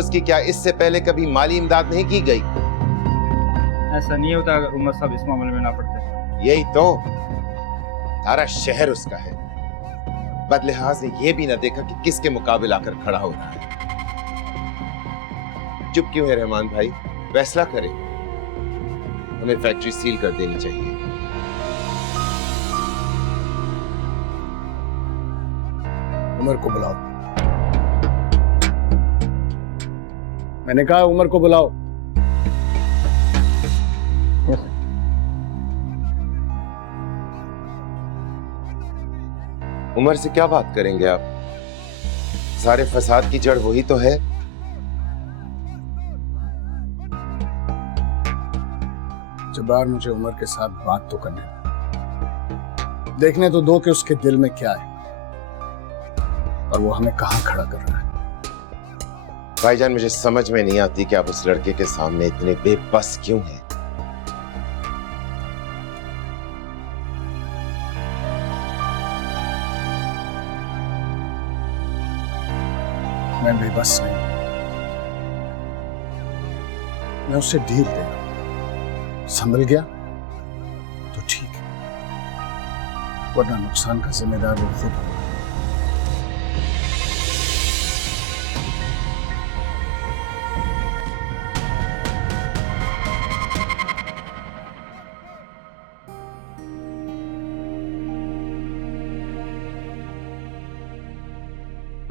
उसकी क्या इससे पहले कभी माली इमदाद नहीं की गई? ऐसा नहीं होता अगर उमर साहब इस मामले में ना पड़ते। यही तो, सारा शहर उसका है। बदलिहाज ने यह भी ना देखा कि किसके मुकाबिल आकर खड़ा हो रहा है। चुप क्यों है रहमान भाई? फैसला करें। हमें फैक्ट्री सील कर देनी चाहिए। उमर को बुलाओ। मैंने कहा उमर को बुलाओ। उमर से क्या बात करेंगे आप? सारे फसाद की जड़ वही तो है। जब्बार, मुझे उमर के साथ बात तो करने दो। देखने तो दो कि उसके दिल में क्या है और वो हमें कहां खड़ा कर रहा है। भाईजान, मुझे समझ में नहीं आती कि आप उस लड़के के सामने इतने बेबस क्यों हैं। मैं बेबस नहीं, मैं उसे ढील दे रहा हूं। संभल गया तो ठीक है, वरना नुकसान का जिम्मेदार वो खुद होगा।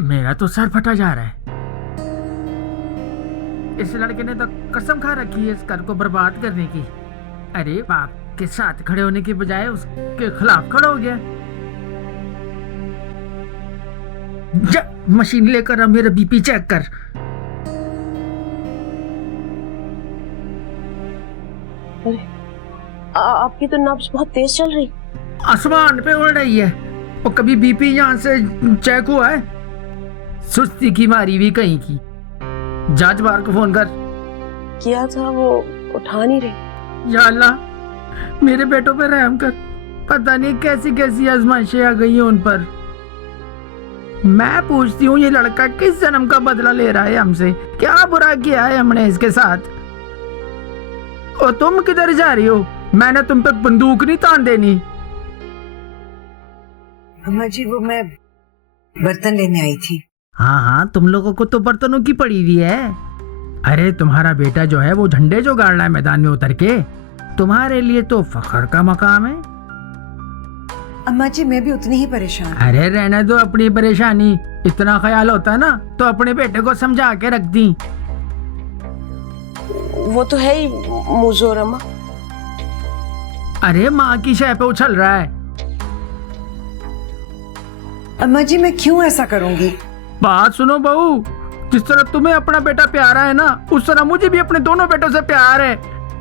मेरा तो सर फटा जा रहा है। इस लड़के ने तो कसम खा रखी है इस घर को बर्बाद करने की। अरे बाप के साथ खड़े होने की बजाय उसके खिलाफ खड़ा हो गया। जा मशीन लेकर आ, मेरा बीपी चेक कर। अरे आपकी तो नब्ज बहुत तेज चल रही। आसमान पे उड़ रही है। और कभी बीपी यहाँ से चेक हुआ है? सुस्ती की मारी भी कहीं की। जांच बार को फोन कर। किया था, वो उठा नहीं रही। या अल्लाह, मेरे बेटों पे रहम कर। पता नहीं कैसी कैसी आजमाइशें आ गई हैं उन पर। मैं पूछती हूँ, ये लड़का किस जन्म का बदला ले रहा है हमसे? क्या बुरा किया है हमने इसके साथ? और तुम किधर जा रही हो? मैंने तुम पे बंदूक नहीं तान देनी। अम्मा जी, वो मैं बर्तन लेने आई थी। हाँ हाँ, तुम लोगों को तो बर्तनों की पड़ी हुई है। अरे तुम्हारा बेटा जो है वो झंडे जो गाड़ रहा है मैदान में उतर के, तुम्हारे लिए तो फख्र का मकाम है। अम्मा जी, मैं भी उतनी ही परेशान। अरे रहने दो अपनी परेशानी। इतना ख्याल होता ना तो अपने बेटे को समझा के रख दी। वो तो है ही मुजोर अम्मा। अरे माँ की शय पे उछल रहा है। अम्मा जी, मैं क्यों ऐसा करूंगी? बात सुनो बहू, जिस तरह तुम्हें अपना बेटा प्यारा है ना, उस तरह मुझे भी अपने दोनों बेटों से प्यार है।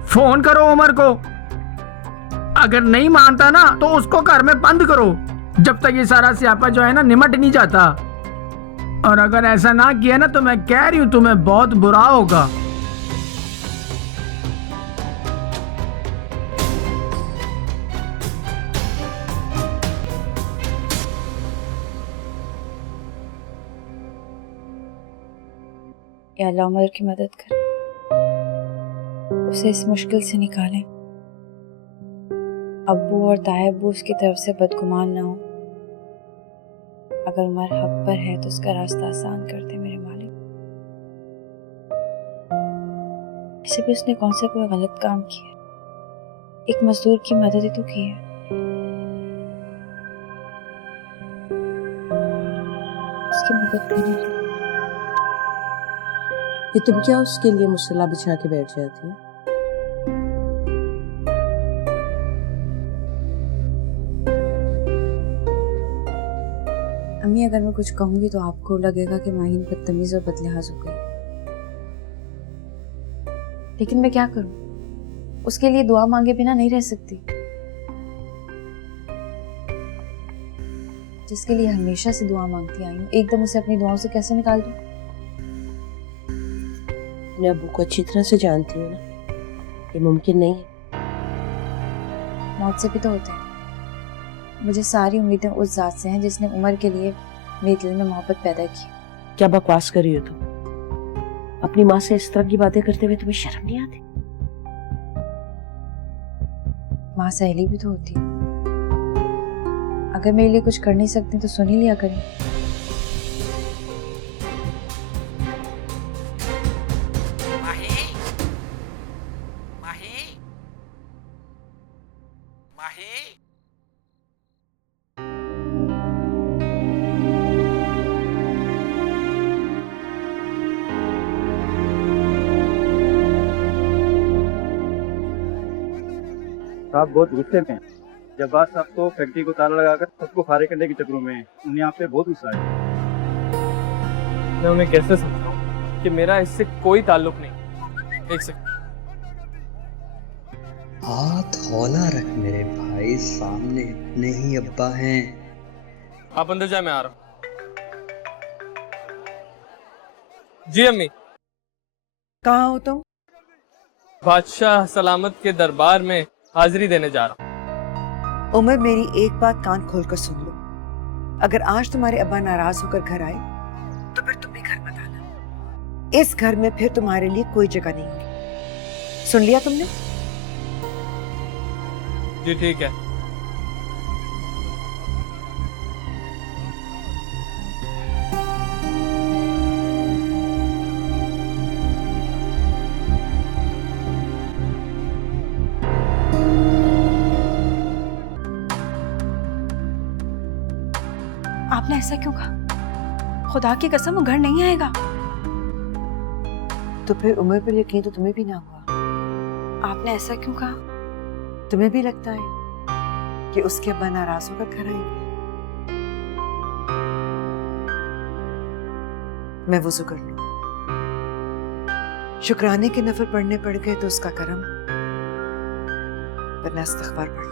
फोन करो उमर को। अगर नहीं मानता ना तो उसको घर में बंद करो जब तक ये सारा स्यापा जो है ना निमट नहीं जाता। और अगर ऐसा ना किया ना तो मैं कह रही हूं तुम्हें बहुत बुरा होगा। या अल्लाह उमर की मदद कर, उसे इस मुश्किल से निकालें। अब्बू और ताए अब्बू उसकी तरफ से बदगुमान ना हो। अगर उमर हक पर है तो उसका रास्ता आसान कर दे मेरे मालिक। ऐसे भी उसने कौन सा कोई गलत काम किया? एक मजदूर की मदद ही तो की है। उसकी मदद करनी। ये तुम क्या उसके लिए मुसल्ला बिछा के बैठ जाती हो? अम्मी, अगर मैं कुछ कहूंगी तो आपको लगेगा कि माहीन बदतमीज और बदलिहाज हो गई, लेकिन मैं क्या करूं? उसके लिए दुआ मांगे बिना नहीं रह सकती। जिसके लिए हमेशा से दुआ मांगती आई हूँ, एकदम उसे अपनी दुआओं से कैसे निकाल दूं? मैं अब्बू को अच्छी तरह से जानती हूँ ना, ये मुमकिन नहीं है। मौत से भी तो होते हैं। मुझे सारी उम्मीदें उस जात से हैं जिसने उमर के लिए मेरे दिल में मोहब्बत पैदा की। क्या बकवास कर रही हो तुम? अपनी माँ से इस तरह की बातें करते हुए तुम्हें शर्म नहीं आती? माँ सहेली भी तो होती है। अगर मेरे लिए कुछ कर नहीं सकती तो सुन ही लिया करें। साहब बहुत गुस्से में हैं। जब्बार साहब तो फैक्ट्री को ताला लगाकर सबको फारे करने के चक्रों में हैं। उन्हें आप पे बहुत गुस्सा है। मैं उन्हें कैसे समझाऊं कि मेरा इससे कोई ताल्लुक नहीं। एक सेकंड। हाथ हौला रख मेरे भाई, सामने इतने ही अब्बा हैं। आप अंदर जाए, मैं आ रहा हूँ। जी अम्मी। कहाँ हो तुम? बादशाह सलामत के दरबार में हाजिरी देने जा रहा हूँ। उमर, मेरी एक बात कान खोलकर सुन लो। अगर आज तुम्हारे अब्बा नाराज होकर घर आए तो फिर तुम भी घर मत आना। इस घर में फिर तुम्हारे लिए कोई जगह नहीं होगी। सुन लिया तुमने? जी ठीक है। आपने ऐसा क्यों कहा? खुदा की कसम वो घर नहीं आएगा। तो फिर उमर पर यकीन तो तुम्हें भी ना हुआ। आपने ऐसा क्यों कहा? तुम्हें भी लगता है कि उसके अब्बा नाराज होकर घर आएंगे? मैं वुज़ू कर लूं। शुक्राने के नफल पढ़ने पड़ गए तो उसका करम, वरना इस्तिग़फ़ार पढ़ लूंगी।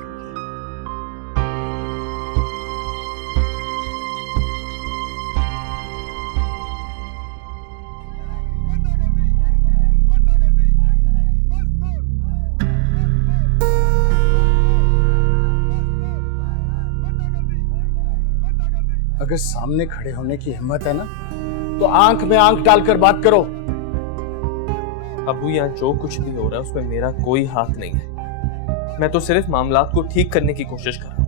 अगर सामने खड़े होने की हिम्मत है ना तो आंख में आंख डालकर बात करो। अबू, यहाँ जो कुछ भी हो रहा है उसमें मेरा कोई हाथ नहीं है। मैं तो सिर्फ मामलात को ठीक करने की कोशिश कर रहा हूँ।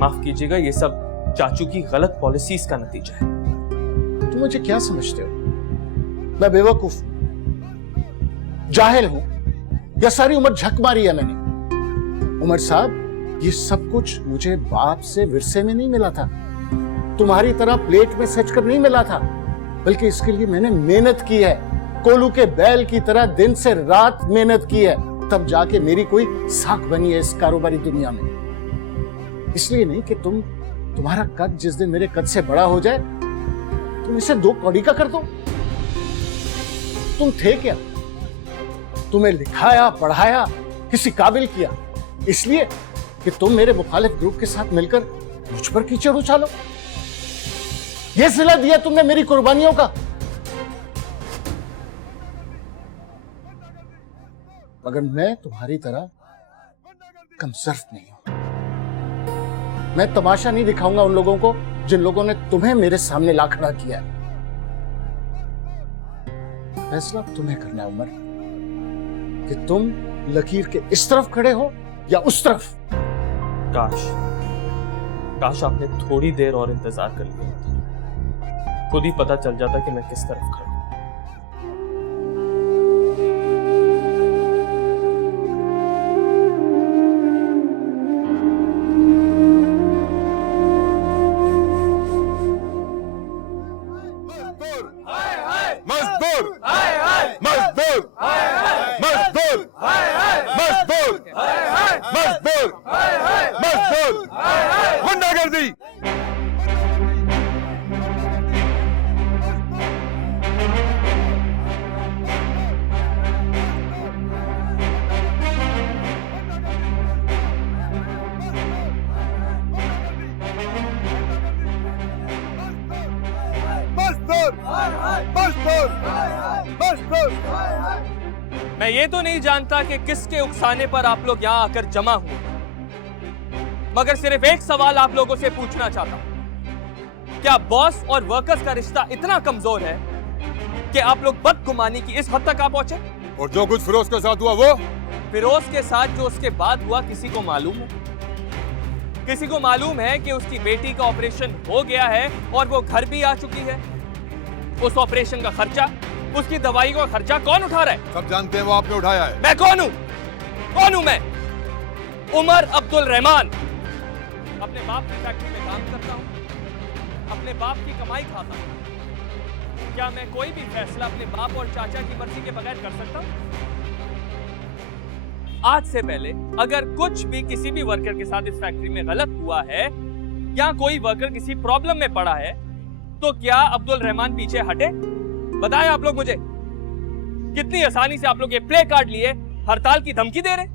माफ कीजिएगा, ये सब चाचू की गलत पॉलिसीज का नतीजा है। तुम मुझे क्या समझते हो? मैं बेवकूफ हूं, जाहिल हूं, या सारी उम्र झक मारी है मैंने? उमर साहब, ये सब कुछ मुझे बाप से विरसे में नहीं मिला था, तुम्हारी तरह प्लेट में सच कर नहीं मिला था, बल्कि इसके लिए मैंने मेहनत की है। कोलू के बैल की तरह दिन से रात मेहनत की है, तब जाके मेरी कोई साख बनी है इस कारोबारी दुनिया में। इसलिए नहीं कि तुम्हारा कद जिस दिन मेरे कद से बड़ा हो जाए तुम इसे 2 कौड़ी का कर दो। तुम थे क्या? तुम्हें लिखाया पढ़ाया, किसी काबिल किया, इसलिए कि तुम मेरे मुखालिफ ग्रुप के साथ मिलकर मुझ पर कीचड़ उछालो। यह सिला दिया तुमने मेरी कुर्बानियों का। मगर मैं तुम्हारी तरह कमसर्फ नहीं हूं। मैं तमाशा नहीं दिखाऊंगा उन लोगों को जिन लोगों ने तुम्हें मेरे सामने ला खड़ा किया है। फैसला तुम्हें करना है उमर, कि तुम लकीर के इस तरफ खड़े हो या उस तरफ। काश आपने थोड़ी देर और इंतजार कर लिया होता, खुद ही पता चल जाता कि मैं किस तरफ खड़ा हूं। मैं ये तो नहीं जानता कि किसके उकसाने पर आप लोग यहाँ आकर जमा हुए, मगर सिर्फ एक सवाल आप लोगों से पूछना चाहता हूं। क्या बॉस और वर्कर्स का रिश्ता इतना कमजोर है कि आप लोग बदगुमानी की इस हद तक आ पहुंचे? और जो कुछ फिरोज के साथ हुआ वो? फिरोज के साथ जो उसके बाद हुआ किसी को मालूम है? किसी को मालूम है कि उसकी बेटी का ऑपरेशन हो गया है और वो घर भी आ चुकी है? उस ऑपरेशन का खर्चा, उसकी दवाई का खर्चा कौन उठा रहा है? सब जानते हैं वो आपने उठाया है। मैं कौन हूं? कौन हूं मैं? उमर अब्दुल रहमान। अपने बाप की फैक्ट्री में काम करता हूं, अपने बाप की कमाई खाता हूं। क्या मैं कोई भी फैसला अपने बाप और चाचा की मर्जी के बगैर कर सकता हूं? आज से पहले अगर कुछ भी किसी भी वर्कर के साथ इस फैक्ट्री में गलत हुआ है या कोई वर्कर किसी प्रॉब्लम में पड़ा है तो क्या अब्दुल रहमान पीछे हटे? बताएं आप लोग मुझे, कितनी आसानी से आप लोग ये प्ले कार्ड लिए हड़ताल की धमकी दे रहे?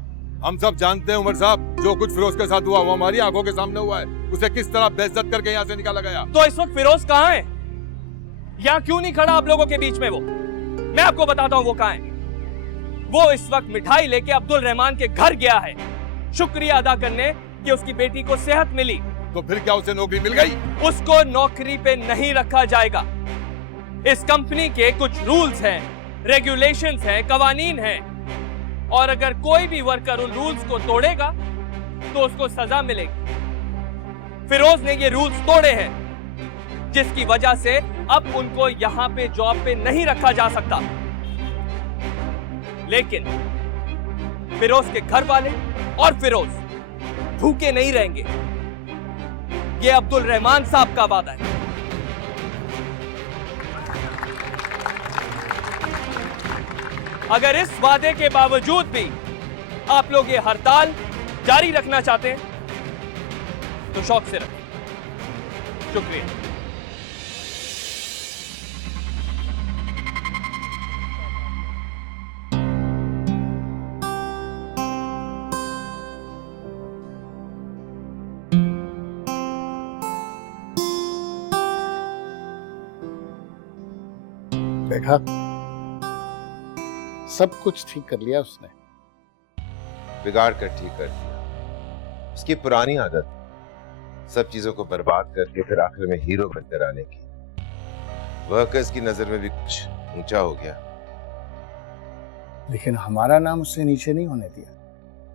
हम सब जानते हैं उमर साहब, जो कुछ फिरोज के साथ हुआ वो हमारी आंखों के सामने हुआ है। उसे किस तरह बेइज्जत करके यहाँ से निकाला गया। तो इस वक्त फिरोज कहाँ है? यहाँ क्यों नहीं खड़ा आप लोगों के बीच में? वो मैं आपको बताता हूँ वो कहाँ है। वो इस वक्त मिठाई लेके अब्दुल रहमान के घर गया है, शुक्रिया अदा करने कि उसकी बेटी को सेहत मिली। तो फिर क्या उसे नौकरी मिल गई? उसको नौकरी पे नहीं रखा जाएगा। इस कंपनी के कुछ रूल्स हैं, रेगुलेशंस हैं, कवानीन हैं, और अगर कोई भी वर्कर उन रूल्स को तोड़ेगा तो उसको सजा मिलेगी। फिरोज ने ये रूल्स तोड़े हैं, जिसकी वजह से अब उनको यहां पे जॉब पे नहीं रखा जा सकता। लेकिन फिरोज के घर वाले और फिरोज भूखे नहीं रहेंगे, ये अब्दुल रहमान साहब का वादा है। अगर इस वादे के बावजूद भी आप लोग ये हड़ताल जारी रखना चाहते हैं तो शौक से रखें। शुक्रिया। देखा, सब कुछ ठीक कर लिया उसने। बिगाड़ कर ठीक कर दिया। उसकी पुरानी आदत सब चीजों को बर्बाद करके फिर आखिर में हीरो बनकर आने की। वर्कर्स की नजर में भी कुछ ऊंचा हो गया। लेकिन हमारा नाम उससे नीचे नहीं होने दिया,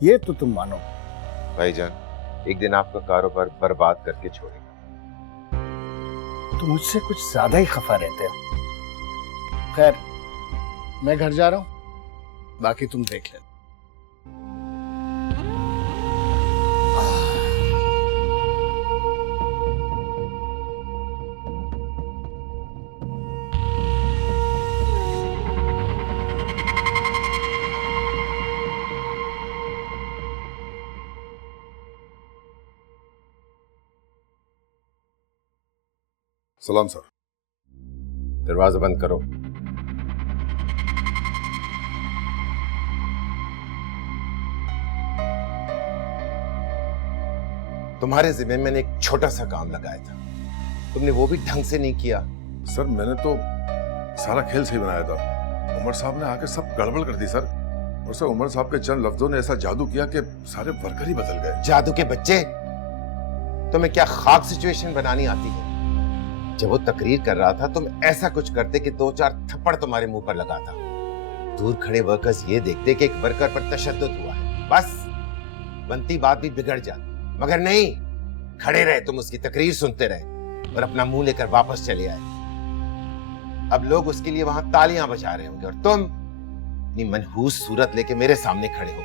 ये तो तुम मानो। भाईजान, एक दिन आपका कारोबार बर्बाद करके छोड़ेगा। तुम मुझसे कुछ ज्यादा ही खफा रहते हो। खैर, मैं घर जा रहा हूं, बाकी तुम देख लेना। सलाम सर। दरवाजा बंद करो। तुम्हारे जिम्मे मैंने एक छोटा सा काम लगाया था, तुमने वो भी ढंग से नहीं किया। सर मैंने तो सारा खेल सही बनाया था, उमर साहब ने आके सब गड़बड़ कर दी सर। और सर उमर साहब के चंद लफ्जों ने ऐसा जादू किया कि सारे वर्कर ही बदल गए। जादू के बच्चे, तुम्हें क्या खाक सिचुएशन बनानी आती है? जब वो तकरीर कर रहा था तुम ऐसा कुछ करते कि 2-4 थप्पड़ तुम्हारे मुंह पर लगाता। दूर खड़े वर्कर्स ये देखते कि एक वर्कर पर तशद्दुद हुआ है, बस बनती बात भी बिगड़ जाती। मगर नहीं, खड़े रहे तुम, उसकी तकरीर सुनते रहे और अपना मुंह लेकर वापस चले आए। अब लोग उसके लिए वहां तालियां बजा रहे होंगे और तुम अपनी मनहूस सूरत लेके मेरे सामने खड़े हो।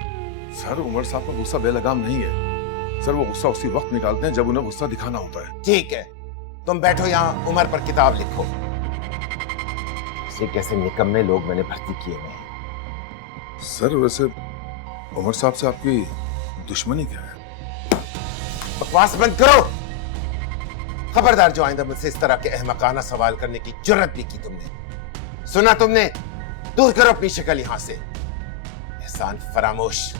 सर उमर साहब का गुस्सा बेलगाम नहीं है सर, वो गुस्सा उसी वक्त निकालते हैं जब उन्हें गुस्सा दिखाना होता है। ठीक है, तुम बैठो यहाँ, उमर पर किताब लिखो। ऐसे कैसे निकम्मे लोग मैंने भर्ती किए हुए हैं। सर वैसे उमर साहब से आपकी दुश्मनी क्या है? बकवास बंद करो। खबरदार जो आइंदा मुझसे इस तरह के अहमकाना सवाल करने की जुर्रत भी की तुमने। सुना तुमने? दूर करो अपनी शक्ल यहां से। एहसान फरामोश।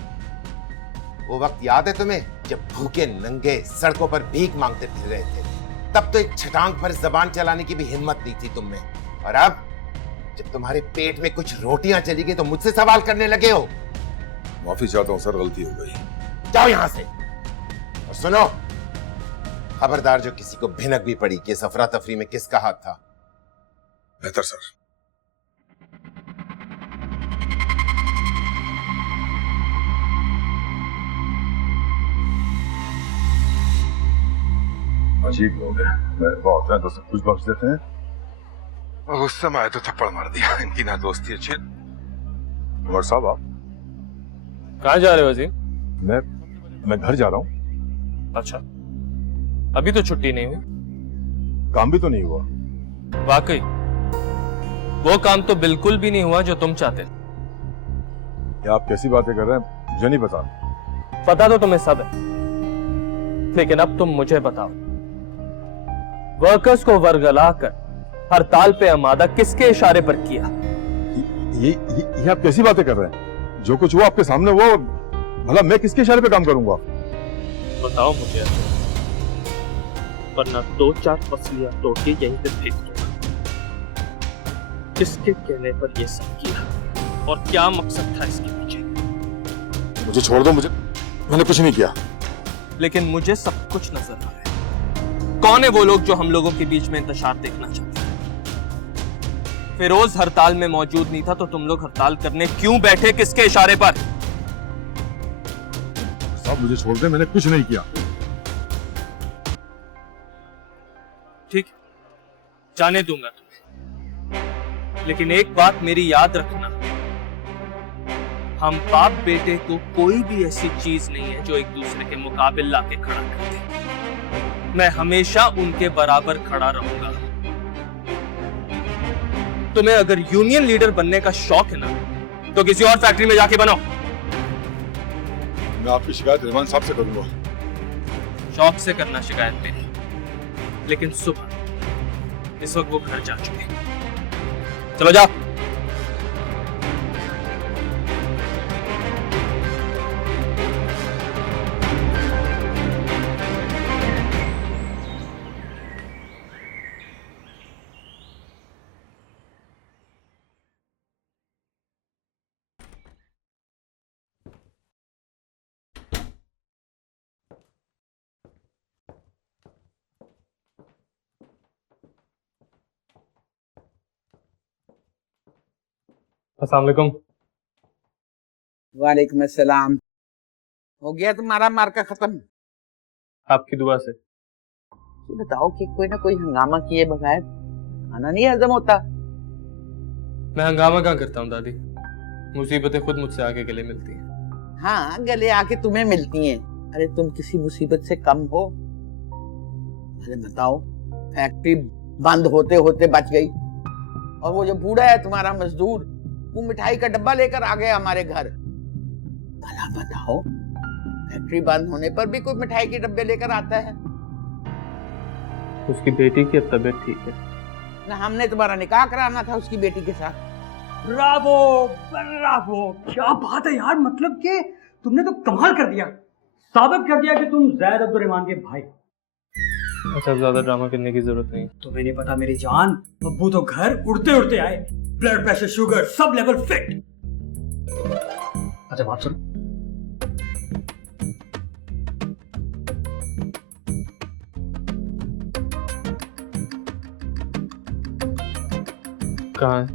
वो वक्त याद है तुम्हें जब भूखे नंगे सड़कों पर भीख मांगते फिर रहे थे? तब तो एक छटांग पर जबान चलाने की भी हिम्मत नहीं थी तुम में। और अब जब तुम्हारे पेट में कुछ रोटियां चली गई तो मुझसे सवाल करने लगे हो। माफी चाहता हूं सर, गलती हो गई। जाओ यहां से। और सुनो, खबरदार जो किसी को भिनक भी पड़ी कि इस अफरा तफरी में किसका हाथ था। बेहतर सर। अजीब लोग हैं, मेहरबान होते हैं तो सब कुछ बख्श देते हैं, और गुस्से में आए तो थप्पड़ मार दिया। इनकी ना दोस्ती अच्छी। उमर साहब आप कहाँ जा रहे हो अजीम? मैं घर जा रहा हूँ। अच्छा, अभी तो छुट्टी नहीं हुई? काम भी तो नहीं हुआ। वाकई वो काम तो बिल्कुल भी नहीं हुआ जो तुम चाहते। ये आप कैसी बातें कर रहे हैं, मुझे नहीं पता। पता तो तुम्हें सब है, लेकिन अब तुम मुझे बताओ, वर्कर्स को वर्गलाकर हड़ताल पे आमादा किसके इशारे पर किया? ये आप कैसी बातें कर रहे हैं? जो कुछ हुआ आपके सामने हुआ, भला मैं किसके इशारे पे काम करूंगा? बताओ मुझे, वरना 2-4 पसलियां तोड़ के यहीं पे फेंक दूंगा। किसके कहने पर ये सब किया और क्या मकसद था इसके पीछे? मुझे छोड़ दो, मैंने कुछ नहीं किया। लेकिन मुझे सब कुछ नजर आ रहा है। कौन है वो लोग जो हम लोगों के बीच में इंतशार देखना चाहते हैं? फिरोज हड़ताल में मौजूद नहीं था तो तुम लोग हड़ताल करने क्यों बैठे? किसके इशारे पर? साहब मुझे छोड़ दे, मैंने कुछ नहीं किया। ठीक, जाने दूंगा तुम्हें, लेकिन एक बात मेरी याद रखना, हम बाप बेटे को कोई भी ऐसी चीज नहीं है जो एक दूसरे के मुकाबिल लाके खड़ा कर दे। मैं हमेशा उनके बराबर खड़ा रहूंगा। तुम्हें अगर यूनियन लीडर बनने का शौक है ना, तो किसी और फैक्ट्री में जाके बनो। मैं आपकी शिकायत रहमान साहब से करूंगा। शौक से करना शिकायत मेरी, लेकिन सुबह, इस वक्त वो घर जा चुके हैं। चलो जाओ। अस्सलाम वालेकुम। वालेकुम अस्सलाम। हो गया तुम्हारा मार्का खत्म? आपकी दुआ से। ये बताओ कि कोई ना कोई हंगामा किए बगैर खाना नहीं हजम होता। मैं हंगामा कहाँ करता हूँ दादी, मुसीबतें खुद मुझसे आके गले मिलती हैं। हाँ, गले आके तुम्हें मिलती हैं। अरे तुम किसी मुसीबत से कम हो? अरे बताओ, फैक्ट्री बंद होते होते बच गई, और वो जो बूढ़ा है तुम्हारा मजदूर, वो मिठाई का डब्बा लेकर आ गया हमारे घर। भला बताओ, फैक्ट्री बंद होने पर भी कोई मिठाई के डब्बे लेकर आता है? उसकी बेटी की अब तबीयत ठीक है ना, हमने तुम्हारा निकाह कराना था उसकी बेटी के साथ। ब्रावो ब्रावो, क्या बात है यार, मतलब कि तुमने तो कमाल कर दिया, साबित कर दिया कि तुम जैद अब्दुर्रहमान के भाई। अच्छा, ज्यादा ड्रामा करने की जरूरत नहीं। तुम्हें नहीं पता मेरी जान, अब्बू तो घर उड़ते उड़ते आए, blood pressure sugar sub level fit. अच्छा बात सुन, कहाँ है?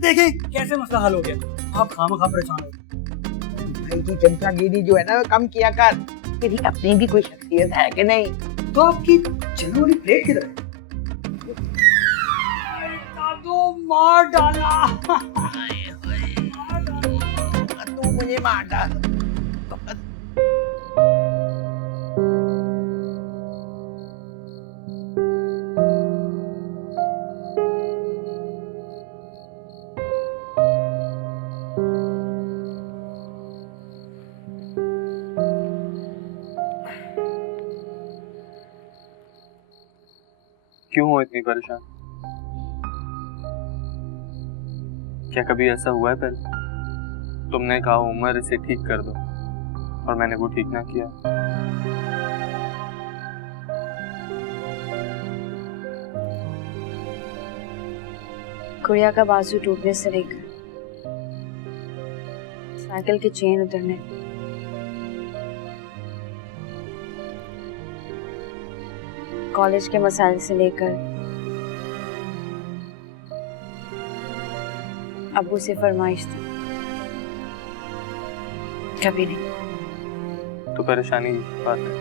देखिए कैसे मसला हल हो गया। आप खामखा परेशान हो। भाई की चमचागिरी जो है ना, कम किया कर। तेरी अपनी भी कोई शख्सियत है कि नहीं? तो आपकी चने वाली प्लेट किधर है? दादू मार डाला। तू मुझे मार डाल। क्यों हो इतनी परेशान? क्या कभी ऐसा हुआ है पहले? तुमने कहा उमर इसे ठीक कर दो और मैंने वो ठीक ना किया। गुड़िया का बाजू टूटने से लेकर साइकिल की चेन उतरने, कॉलेज के मसाइल से लेकर अब्बू से फरमाइश थी, कभी नहीं। तो परेशानी की बात है।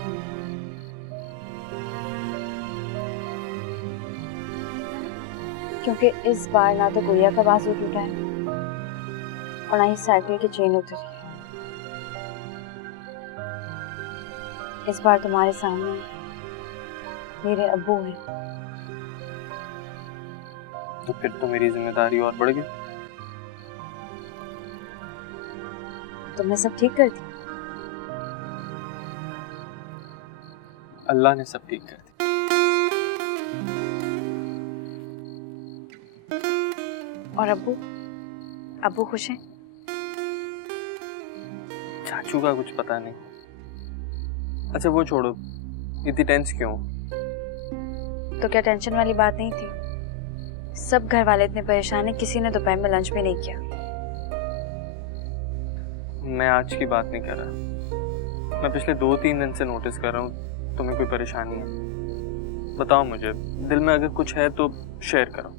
क्योंकि इस बार ना तो गुड़िया का बाजू टूटा है और ना ही साइकिल की चेन उतरी है। इस बार तुम्हारे सामने मेरे अब्बू हैं। तो फिर तो मेरी जिम्मेदारी और बढ़ गई। तुमने सब ठीक कर दिया? अल्लाह ने सब ठीक कर दिया। और अब्बू खुश हैं? चाचू का कुछ पता नहीं। अच्छा वो छोड़ो, इतनी टेंस क्यों? तो क्या टेंशन वाली बात नहीं थी? सब घर वाले इतने परेशान हैं, किसी ने दोपहर में लंच भी नहीं किया। मैं आज की बात नहीं कर रहा, मैं पिछले 2-3 दिन से नोटिस कर रहा हूँ तुम्हें कोई परेशानी है। बताओ मुझे, दिल में अगर कुछ है तो शेयर करो।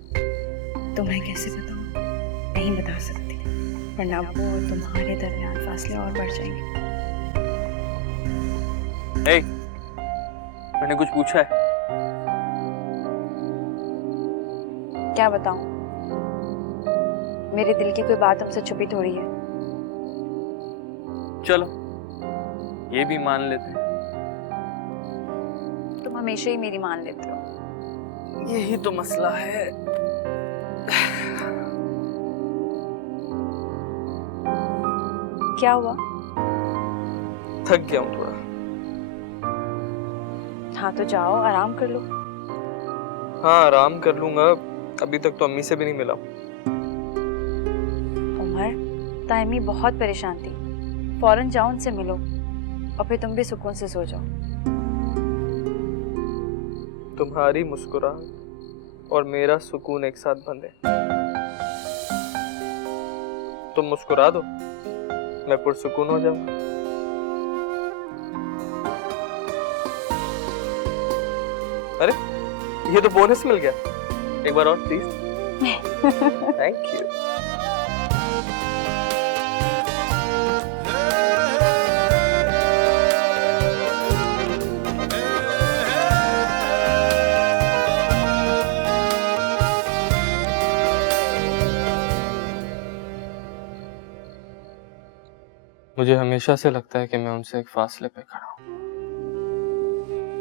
तुम्हें कैसे बताऊं? नहीं बता सकती, वरना अब्बू और तुम्हारे दरमियान फासले और बढ़ जाएंगे। ए, मैंने कुछ पूछा है? क्या बताऊं? मेरे दिल की कोई बात तुमसे छुपी थोड़ी है। चलो ये भी मान लेते हैं। तुम हमेशा ही मेरी मान लेते हो। यही तो मसला है। क्या हुआ? थक गया हूँ थोड़ा। हाँ तो जाओ आराम कर लो। हाँ आराम कर लूंगा, अभी तक तो अम्मी से भी नहीं मिला। उमर, तायमी बहुत परेशान थी, फौरन जाओ उनसे मिलो और फिर तुम भी सुकून से सो जाओ। तुम्हारी मुस्कुराहट और मेरा सुकून एक साथ बंद है। तुम मुस्कुरा दो, मैं पुरसुकून हो जाऊंगा। अरे ये तो बोनस मिल गया, एक बार और प्लीज। Thank you. मुझे हमेशा से लगता है कि मैं उनसे एक फासले पे खड़ा हूँ।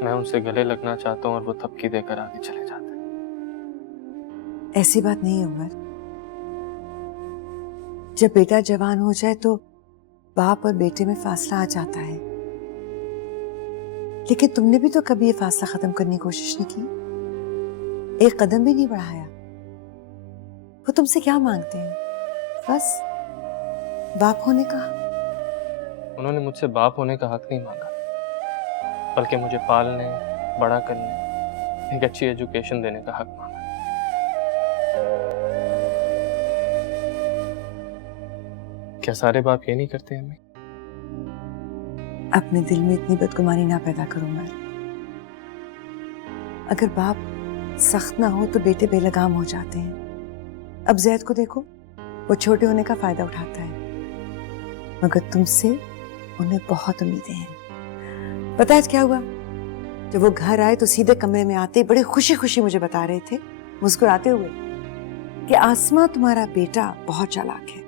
मैं उनसे गले लगना चाहता हूँ और वो थपकी देकर आगे चले जाते हैं। ऐसी बात नहीं है उमर। जब बेटा जवान हो जाए तो बाप और बेटे में फासला आ जाता है, लेकिन तुमने भी तो कभी ये फासला खत्म करने की कोशिश नहीं की, एक कदम भी नहीं बढ़ाया। वो तुमसे क्या मांगते हैं? बस बाप होने का। उन्होंने मुझसे बाप होने का हक नहीं मांगा, बल्कि मुझे पालने, बड़ा करने, एक अच्छी एजुकेशन देने का हक मांगा। क्या सारे बाप ये नहीं करते अम्मी? अपने दिल में इतनी बदगुमानी ना पैदा करो उमर। अगर बाप सख्त ना हो तो बेटे बेलगाम हो जाते हैं। अब जैद को देखो, वो छोटे होने का फायदा उठाता है, मगर तुमसे उन्हें बहुत उम्मीदें हैं। पता है क्या हुआ? जब वो घर आए तो सीधे कमरे में आते बड़े खुशी खुशी मुझे बता रहे थे, मुस्कुराते हुए, कि आसमा तुम्हारा बेटा बहुत चालाक है,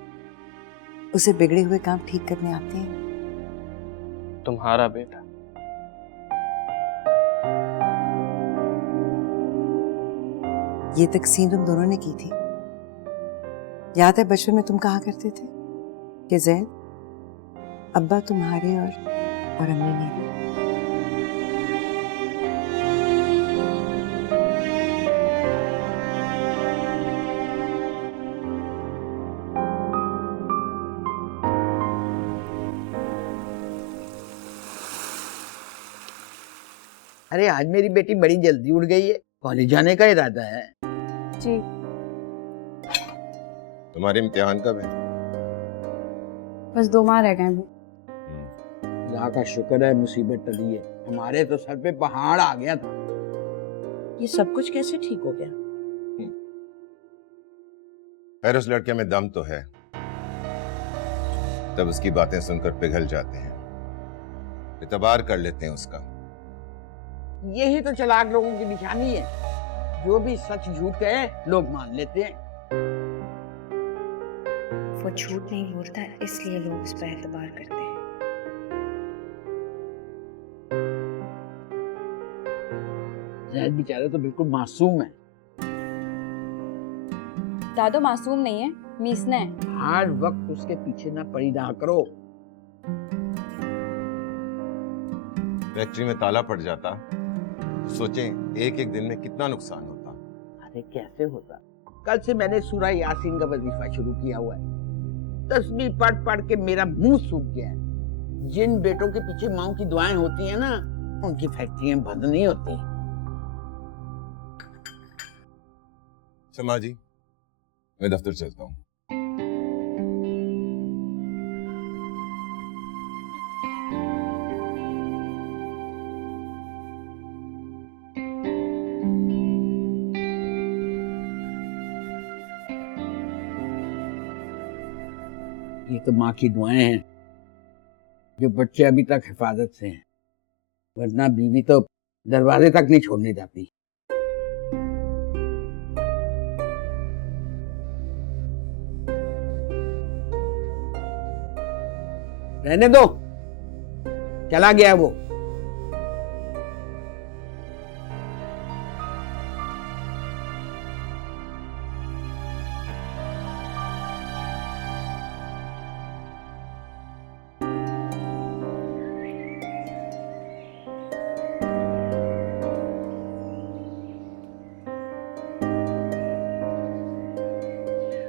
उसे बिगड़े हुए काम ठीक करने आते हैं। तुम्हारा बेटा? ये तकसीम तुम दोनों ने की थी। याद है बचपन में तुम कहा करते थे कि जैद, अब्बा तुम्हारे और अम्मी मेरे। अरे आज मेरी बेटी बड़ी जल्दी उठ गई है, कॉलेज जाने का इरादा है? जी। तुम्हारे इम्तिहान कब है? बस 2 माह रह गए हैं। अल्लाह का शुक्र है मुसीबत टली है, हमारे तो सर पे पहाड़ आ गया था। ये सब कुछ कैसे ठीक हो गया? खैर उस लड़के में दम तो है, तब उसकी बातें सुनकर पिघल जाते हैं, इतबार कर लेते हैं उसका। यही तो चालाक लोगों की निशानी है, जो भी सच झूठ कहे लोग मान लेते हैं। वो झूठ नहीं बोलता इसलिए लोग उस पर एतबार करते हैं। जैद बेचारे तो बिल्कुल मासूम है। दादो मासूम नहीं है, मीसना है। हर वक्त उसके पीछे ना पड़ी रहा करो। फैक्ट्री में ताला पड़ जाता तो सोचें एक एक दिन में कितना नुकसान होता। अरे कैसे होता? कल से मैंने सूरह यासीन का वजीफा शुरू किया हुआ है। तस्बीह पढ़ पढ़ के मेरा मुंह सूख गया है। जिन बेटों के पीछे माओ की दुआएं होती हैं ना, उनकी फैक्ट्रियां बंद नहीं होती। शमा जी, मैं दफ्तर चलता हूँ। ये तो माँ की दुआएं हैं जो बच्चे अभी तक हिफाजत से हैं, वरना बीवी तो दरवाजे तक नहीं छोड़ने जाती। रहने दो, चला गया वो।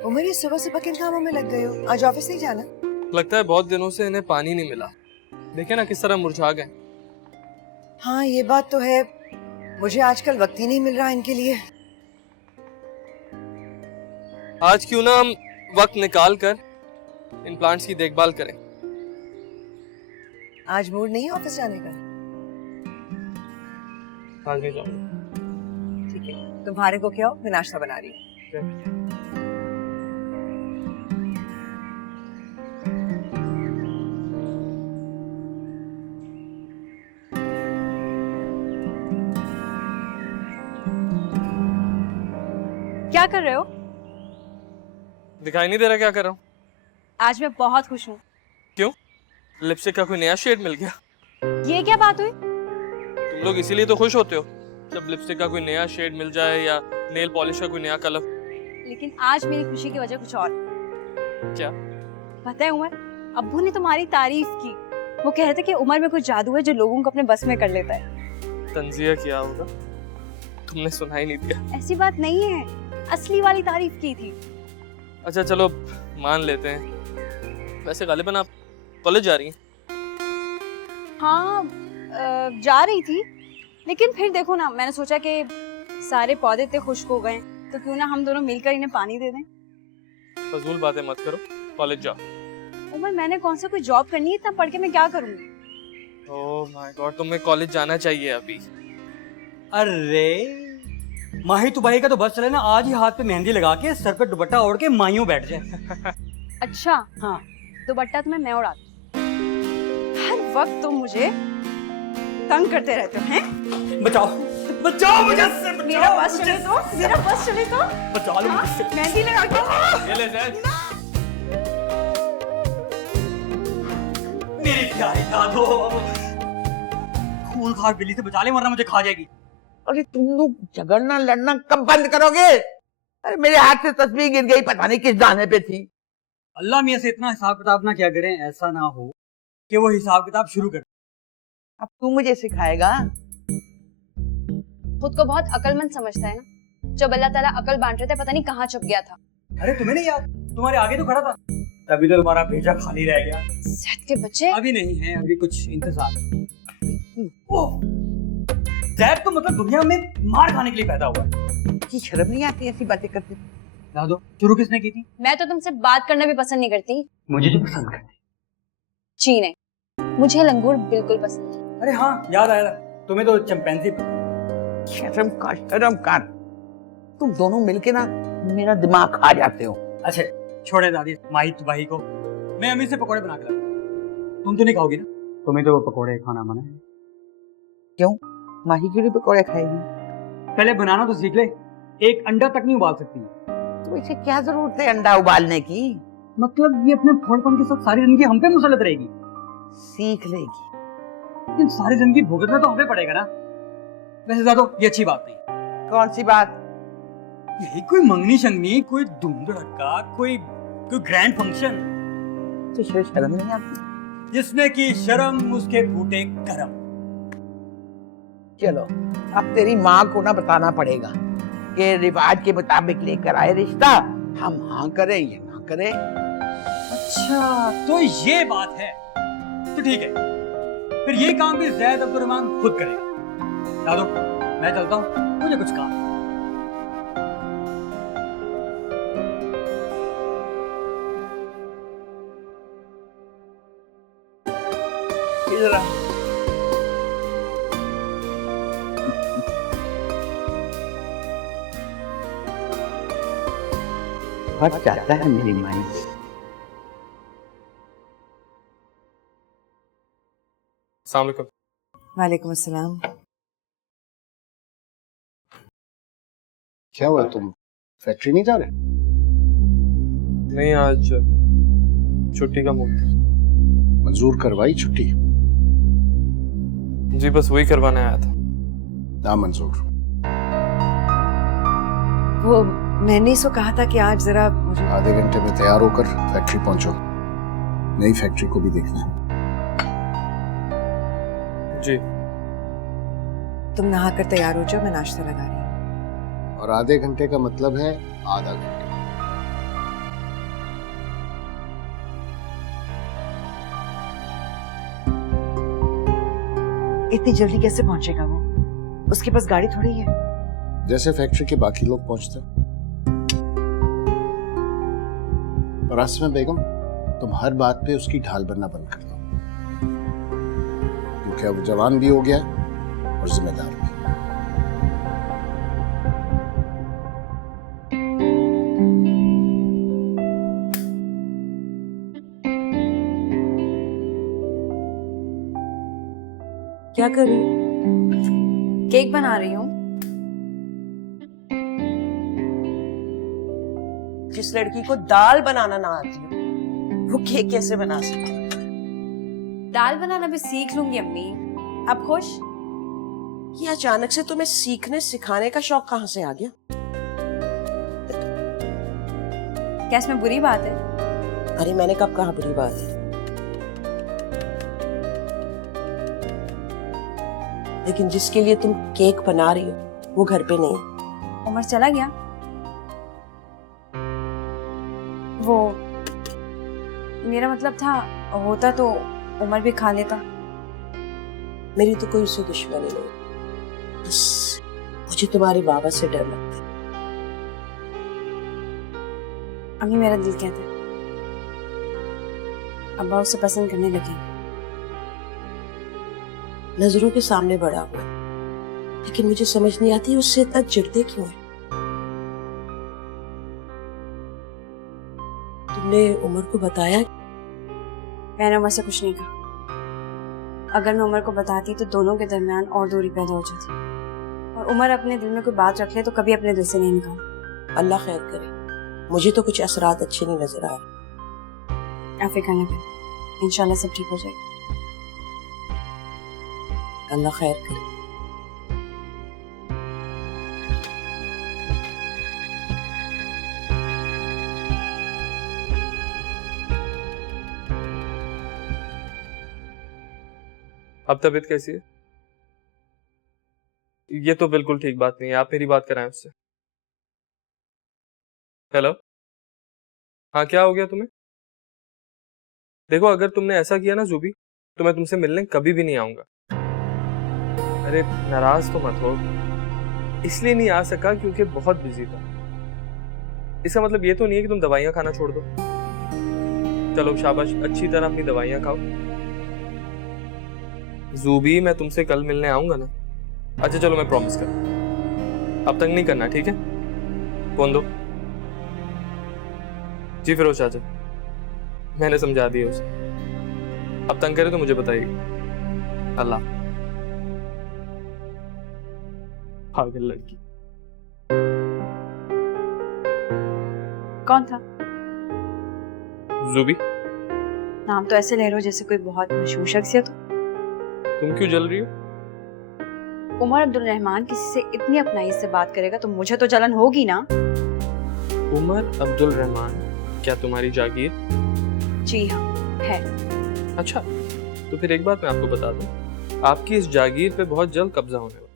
उमर, ये सुबह सुबह किन कामों में लग गए हो? आज ऑफिस नहीं जाना? लगता है बहुत दिनों से इन्हें पानी नहीं मिला। देखे ना किस तरह मुरझा गए। हाँ ये बात तो है, मुझे आजकल वक्त ही नहीं मिल रहा इनके लिए। आज क्यों ना हम वक्त निकाल कर इन प्लांट्स की देखभाल करें। आज मूड नहीं है ऑफिस जाने का? आज नहीं जाऊंगा। ठीक है, तुम फारिग हो क्या हो, मैं नाश्ता बना रही हूँ। क्या कर रहे हो? दिखाई नहीं दे रहा क्या कर रहा हूँ? आज मैं बहुत खुश हूँ। क्यों? लिपस्टिक का कोई नया शेड मिल गया? ये क्या बात हुई? तुम लोग इसीलिए तो खुश होते हो जब लिपस्टिक का कोई नया शेड मिल जाए या नेल पॉलिश का कोई नया कलर। लेकिन आज मेरी खुशी की वजह कुछ और। क्या? पता है उमर, अब्बू ने तुम्हारी तारीफ की। वो कह रहे थे कि उमर में कुछ जादू है जो लोगों को अपने बस में कर लेता है। तंजिया किया होगा, तुमने सुना ही नहीं दिया। ऐसी बात नहीं है, असली वाली तारीफ की थी। अच्छा चलो मान लेते हैं। वैसे गालिबन आप कॉलेज जा रही हैं? हाँ जा रही थी, लेकिन फिर देखो ना, मैंने सोचा कि सारे पौधे इतने खुश्क हो गए तो क्यों ना हम दोनों मिलकर इन्हें पानी दे दें। फजूल बातें मत करो, कॉलेज जाओ। उमर मैंने कौन सा कोई जॉब करनी है, इतना पढ़ के मैं क्या करूंगी? ओह माय गॉड, तुम्हें कॉलेज जाना चाहिए अभी। अरे माही तो भाई का तो बस चले ना, आज ही हाथ पे मेहंदी लगा के सर पे दुपट्टा ओढ़ के माइयों बैठ जाए। अच्छा हाँ, दुपट्टा तुम्हें मैं उड़ाती। हर वक्त तुम मुझे तंग करते रहते हो हैं? बचाओ बचाओ मुझे से, बचाओ मेरा बस चले तो, मेरा बस चले तो बचा लो हाँ? मुझसे। मेहंदी लगा के। ये ले जैद। मेरी प्यारी दादो, खून खार बिल्ली से बचा ले वरना मुझे खा जाएगी। अरे तुम लोग झगड़ना लड़ना कब बंद करोगे? अरे मेरे हाथ से तस्वीर गिर गई, पता नहीं किस दाने पे थी। अल्लाह मियां से इतना हिसाब किताब ना क्या करें, ऐसा ना हो कि वो हिसाब किताब शुरू कर। अब तू मुझे सिखाएगा? खुद को बहुत अकलमंद समझता है ना, जब अल्लाह ताला अकल बांट रहे थे पता नहीं कहाँ छुप गया था। अरे तुम्हें नहीं याद, तुम्हारे आगे तो खड़ा था, तभी तो तुम्हारा भेजा खाली रह गया। सेहत के बच्चे अभी नहीं है, अभी कुछ इंतजार। ओह, जैद तो मतलब दुनिया में मार खाने के लिए पैदा हुआ है। की शर्म नहीं आती ऐसी बातें करते? दादो, शुरू किसने की थी? मैं तो तुमसे बात करना भी पसंद नहीं करती। मुझे जो पसंद करती जी नहीं, मुझे लंगूर बिल्कुल पसंद है। अरे हाँ, याद आया, तुम्हें तो चिंपैंजी। शर्म कर। तुम दोनों मिलके ना मेरा दिमाग खा जाते हो। अच्छा छोड़े दादी माही भाई को, मैं अम्मी से पकोड़े बना के लाता। तुम तो नहीं खाओगी ना? तुम्हें तो पकोड़े खाना मना है। क्यों? माही के लिए पकौड़े खाएगी? पहले बनाना तो सीख ले, एक अंडा तक नहीं उबाल सकती। तो इसे क्या जरूरत है अंडा उबालने की? मतलब ये अपने फोड़पन के साथ सारी जिंदगी हम पे मुसलत रहेगी। सीख लेगी। लेकिन सारी जिंदगी भुगतना तो हमें पड़ेगा ना। वैसे ज्यादा ये अच्छी बात नहीं। कौन सी बात? यही कोई मंगनी शंगनी, कोई धूम धड़का, कोई ग्रैंड फंक्शन। तो शर्म नहीं आती? जिसने की शर्म उसके फूटे करम। चलो अब तेरी माँ को ना बताना पड़ेगा कि रिवाज के मुताबिक लेकर आए रिश्ता, हम हाँ करें या ना करें। अच्छा तो ये बात है, तो ठीक है, फिर ये काम भी ज़ैद अब्दुर्रहमान खुद करेगा। दादो मैं चलता हूँ, मुझे कुछ काम है। इधर आ। फट जाता है मेरी माई। अस्सलाम वालेकुम। वालेकुम अस्सलाम। क्या हुआ, तुम फैक्ट्री नहीं जा रहे? नहीं, आज छुट्टी का मूड था। मंजूर करवाई छुट्टी? जी बस वही करवाने आया था। ना मंजूर। वो मैंने इसको कहा था कि आज जरा मुझे आधे घंटे में तैयार होकर फैक्ट्री पहुंचो, नई फैक्ट्री को भी देखना है। जी। तुम नहा कर तैयार हो जाओ, मैं नाश्ता लगा रही हूँ। और आधे घंटे का मतलब है आधा घंटा। इतनी जल्दी कैसे पहुंचेगा वो? उसके पास गाड़ी थोड़ी है। जैसे फैक्ट्री के बाकी लोग पहुंचते। और आसमा बेगम, तुम हर बात पे उसकी ढाल बनना बंद कर दो, क्योंकि अब जवान भी हो गया और जिम्मेदार भी। क्या कर रही हो? केक बना रही हूँ। जिस लड़की को दाल बनाना ना आती हो वो केक कैसे बना सकती है? दाल बनाना भी सीख लूंगी अम्मी। अब खुश? ये अचानक से तुम्हें सीखने सिखाने का शौक कहाँ से आ गया? क्या इसमें बुरी बात है? अरे मैंने कब कहा बुरी बात है? लेकिन जिसके लिए तुम केक बना रही हो वो घर पे नहीं है। उमर चला गया। वो मेरा मतलब था, होता तो उमर भी खा लेता। मेरी तो कोई उससे दुश्मनी नहीं, बस मुझे तुम्हारे बाबा से डर लगता है। अभी मेरा दिल कहता है अब्बा उसे पसंद करने लगे। नजरों के सामने बड़ा हुआ, लेकिन मुझे समझ नहीं आती उससे इतना चिढ़ते क्यों है। तुमने उमर को बताया? मैंने उमर से कुछ नहीं कहा। अगर मैं उमर को बताती तो दोनों के दरमियान और दूरी पैदा हो जाती, और उमर अपने दिल में कोई बात रख ले तो कभी अपने दिल से नहीं निकाल। अल्लाह खैर करे, मुझे तो कुछ असरात अच्छे नहीं नजर आ रहे। आप फिक्र न करें, इंशाल्लाह सब ठीक हो जाएगा। अल्लाह खैर करे। अब तबीयत कैसी है? ये तो बिल्कुल ठीक बात नहीं है, आप मेरी बात कराएं उससे। हेलो, हाँ क्या हो गया तुम्हें? देखो अगर तुमने ऐसा किया ना जूबी, तो मैं तुमसे मिलने कभी भी नहीं आऊंगा। अरे नाराज तो मत हो, इसलिए नहीं आ सका क्योंकि बहुत बिजी था। इसका मतलब ये तो नहीं है कि तुम दवाइयां खाना छोड़ दो। चलो शाबाश, अच्छी तरह अपनी दवाइयाँ खाओ। जूबी, मैं तुमसे कल मिलने आऊंगा ना? अच्छा चलो, मैं प्रॉमिस कर, अब तंग नहीं करना, ठीक है? फोन दो। जी फिरोज चाचा, मैंने समझा दिया उसे, अब तंग करे तो मुझे बताइए। अल्लाह। पागल लड़की। कौन था? जूबी। नाम तो ऐसे ले रहे हो जैसे कोई बहुत मशहूर शख्सियत हो। तुम क्यों जल रही हो? उमर अब्दुल रहमान किसी से इतनी अपनाई से बात करेगा तो मुझे तो जलन होगी ना। उमर अब्दुल रहमान क्या तुम्हारी जागीर? जी हाँ, है। अच्छा, तो फिर एक बात मैं आपको बता दूं, आपकी इस जागीर पे बहुत जल्द कब्जा होने वाला है।